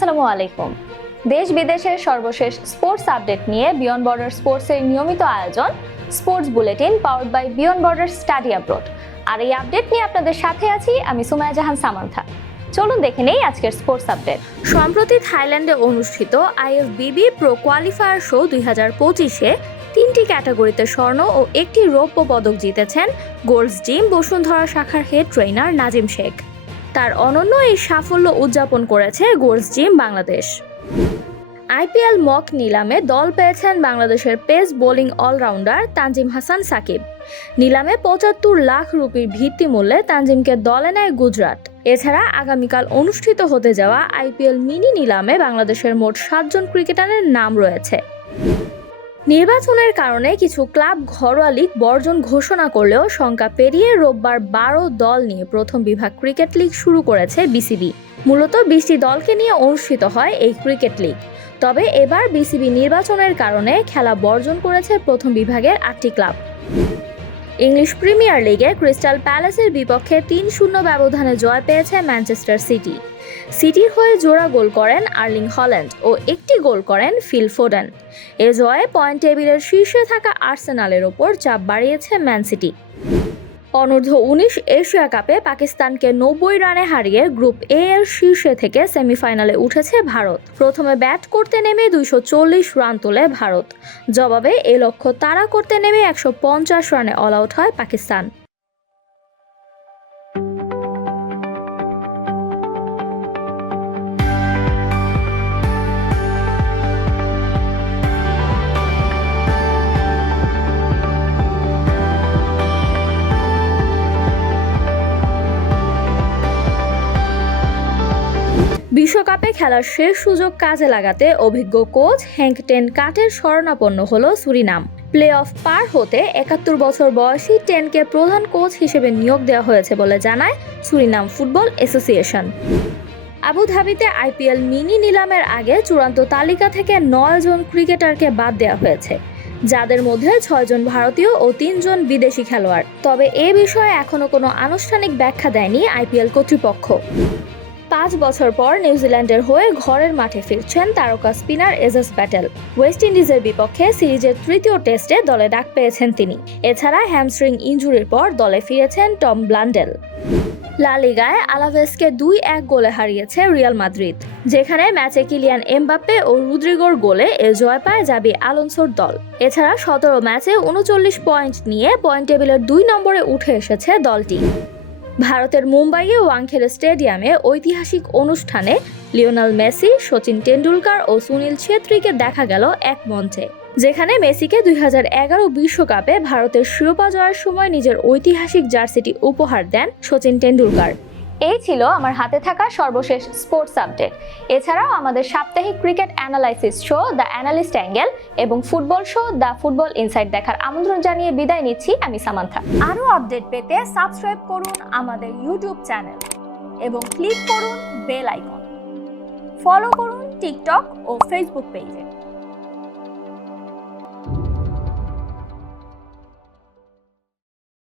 আসসালামু আলাইকুম। দেশ বিদেশের সর্বশেষ স্পোর্টস আপডেট নিয়ে বিয়ন্ড বর্ডার স্পোর্টসের নিয়মিত আয়োজন, sports bulletin powered by beyond border study abroad. আর এই আপডেট নিয়ে আপনাদের সাথে আছি আমি সুমায়া জাহান সামান্থা। চলুন দেখে নেই আজকের স্পোর্টস আপডেট। সম্প্রতি থাইল্যান্ডে অনুষ্ঠিত আইএফবিবি প্রো কোয়ালিফায়ার শো দুই হাজার পঁচিশে তিনটি ক্যাটাগরিতে স্বর্ণ ও একটি রৌপ্য পদক জিতেছেন গোল্ডস জিম বসুন্ধরা শাখার হেড ট্রেনার নাজিম শেখ। তার অনন্য এই সাফল্য উদযাপন করেছে Gold's gym Bangladesh. IPL mock নিলামে দল পেয়েছেন বাংলাদেশের pace bowling allrounder Tanzim Hasan Sakib. নিলামে পঁচাত্তর লাখ রুপির ভিত্তি মূল্যে তানজিমকে দলে নেয় গুজরাট। এছাড়া আগামীকাল অনুষ্ঠিত হতে যাওয়া আইপিএল মিনি নিলামে বাংলাদেশের মোট সাতজন ক্রিকেটারের নাম রয়েছে। নির্বাচনের কারণে কিছু ক্লাব ঘরোয়া লীগ বর্জন ঘোষণা করলেও শঙ্কা পেরিয়ে রোববার বারো দল নিয়ে প্রথম বিভাগ ক্রিকেট লীগ শুরু করেছে বিসিবি। মূলত বিশটি দলকে নিয়ে অনুষ্ঠিত হয় এই ক্রিকেট লীগ। তবে এবার বিসিবি নির্বাচনের কারণে খেলা বর্জন করেছে প্রথম বিভাগের আটটি ক্লাব। ইংলিশ প্রিমিয়ার লিগে ক্রিস্টাল প্যালেসের বিপক্ষে তিন শূন্য ব্যবধানে জয় পেয়েছে ম্যানচেস্টার সিটি। সিটির হয়ে জোড়া গোল করেন আর্লিং হল্যান্ড ও একটি গোল করেন ফিল ফোডেন। এ জয়ে পয়েন্ট টেবিলের শীর্ষে থাকা আর্সেনালের ওপর চাপ বাড়িয়েছে ম্যান সিটি। অনূর্ধ্ব উনিশ এশিয়া কাপে পাকিস্তানকে নব্বই রানে হারিয়ে গ্রুপ এ এর শীর্ষে থেকে সেমিফাইনালে উঠেছে ভারত। প্রথমে ব্যাট করতে নেমে দুইশো চল্লিশ রান তোলে ভারত। জবাবে এ লক্ষ্য তাড়া করতে নেমে একশো পঞ্চাশ রানে অল আউট হয় পাকিস্তান। বিশ্বকাপে খেলার শেষ সুযোগ কাজে লাগাতে অভিজ্ঞ কোচ হ্যাঙ্ক টেন কাটের শরণাপন্ন হল সুরিনাম। প্লে অফ পার হতে একাত্তর বছর বয়সী টেনকে প্রধান কোচ হিসেবে নিয়োগ দেওয়া হয়েছে বলে জানায় সুরিনাম ফুটবল অ্যাসোসিয়েশন। আবুধাবিতে আইপিএল মিনি নিলামের আগে চূড়ান্ত তালিকা থেকে নয় জন ক্রিকেটারকে বাদ দেওয়া হয়েছে, যাদের মধ্যে ছয়জন ভারতীয় ও তিনজন বিদেশি খেলোয়াড়। তবে এ বিষয়ে এখনও কোনো আনুষ্ঠানিক ব্যাখ্যা দেয়নি আইপিএল কর্তৃপক্ষ। পাঁচ বছর পর নিউজিল্যান্ডের হয়ে ঘরের মাঠে ফিরছেন তারকা স্পিনার এজাস প্যাটেল। ওয়েস্ট ইন্ডিজের বিপক্ষে সিরিজের তৃতীয় টেস্টে দলে ডাক পেয়েছেন তিনি। এছাড়া হ্যামস্ট্রিং ইনজুরির পর দলে ফিরেছেন টম ব্লান্ডেল। লা লিগায় আলাভেসকে দুই এক গোলে হারিয়েছে রিয়াল মাদ্রিদ, যেখানে ম্যাচে কিলিয়ান এমবাপ্পে ও রুদ্রিগোর গোলে এ জয় পায় জাবি আলোনসোর দল। এছাড়া সতেরো ম্যাচে উনচল্লিশ পয়েন্ট নিয়ে পয়েন্ট টেবিলের দুই নম্বরে উঠে এসেছে দলটি। ভারতের মুম্বাইয়ে ওয়াংখেড়ে স্টেডিয়ামে ঐতিহাসিক অনুষ্ঠানে লিওনাল মেসি, সচিন টেন্ডুলকার ও সুনীল ছেত্রীকে দেখা গেল এক মঞ্চে, যেখানে মেসিকে দুই হাজার এগারো বিশ্বকাপে ভারতের শিরোপা জয়ের সময় নিজের ঐতিহাসিক জার্সিটি উপহার দেন সচিন টেন্ডুলকার এই ছিল আমার হাতে থাকা সর্বশেষ স্পোর্টস আপডেট এছাড়াও আমাদের সাপ্তাহিক cricket analysis show the analyst angle এবং football show the football insight দেখার আমন্ত্রণ জানিয়ে বিদায় নিচ্ছি আমি সামান্থা। আরও আপডেট পেতে সাবস্ক্রাইব করুন আমাদের ইউটিউব চ্যানেল এবং ক্লিক করুন বেল আইকন ফলো করুন টিকটক ও ফেসবুক পেজে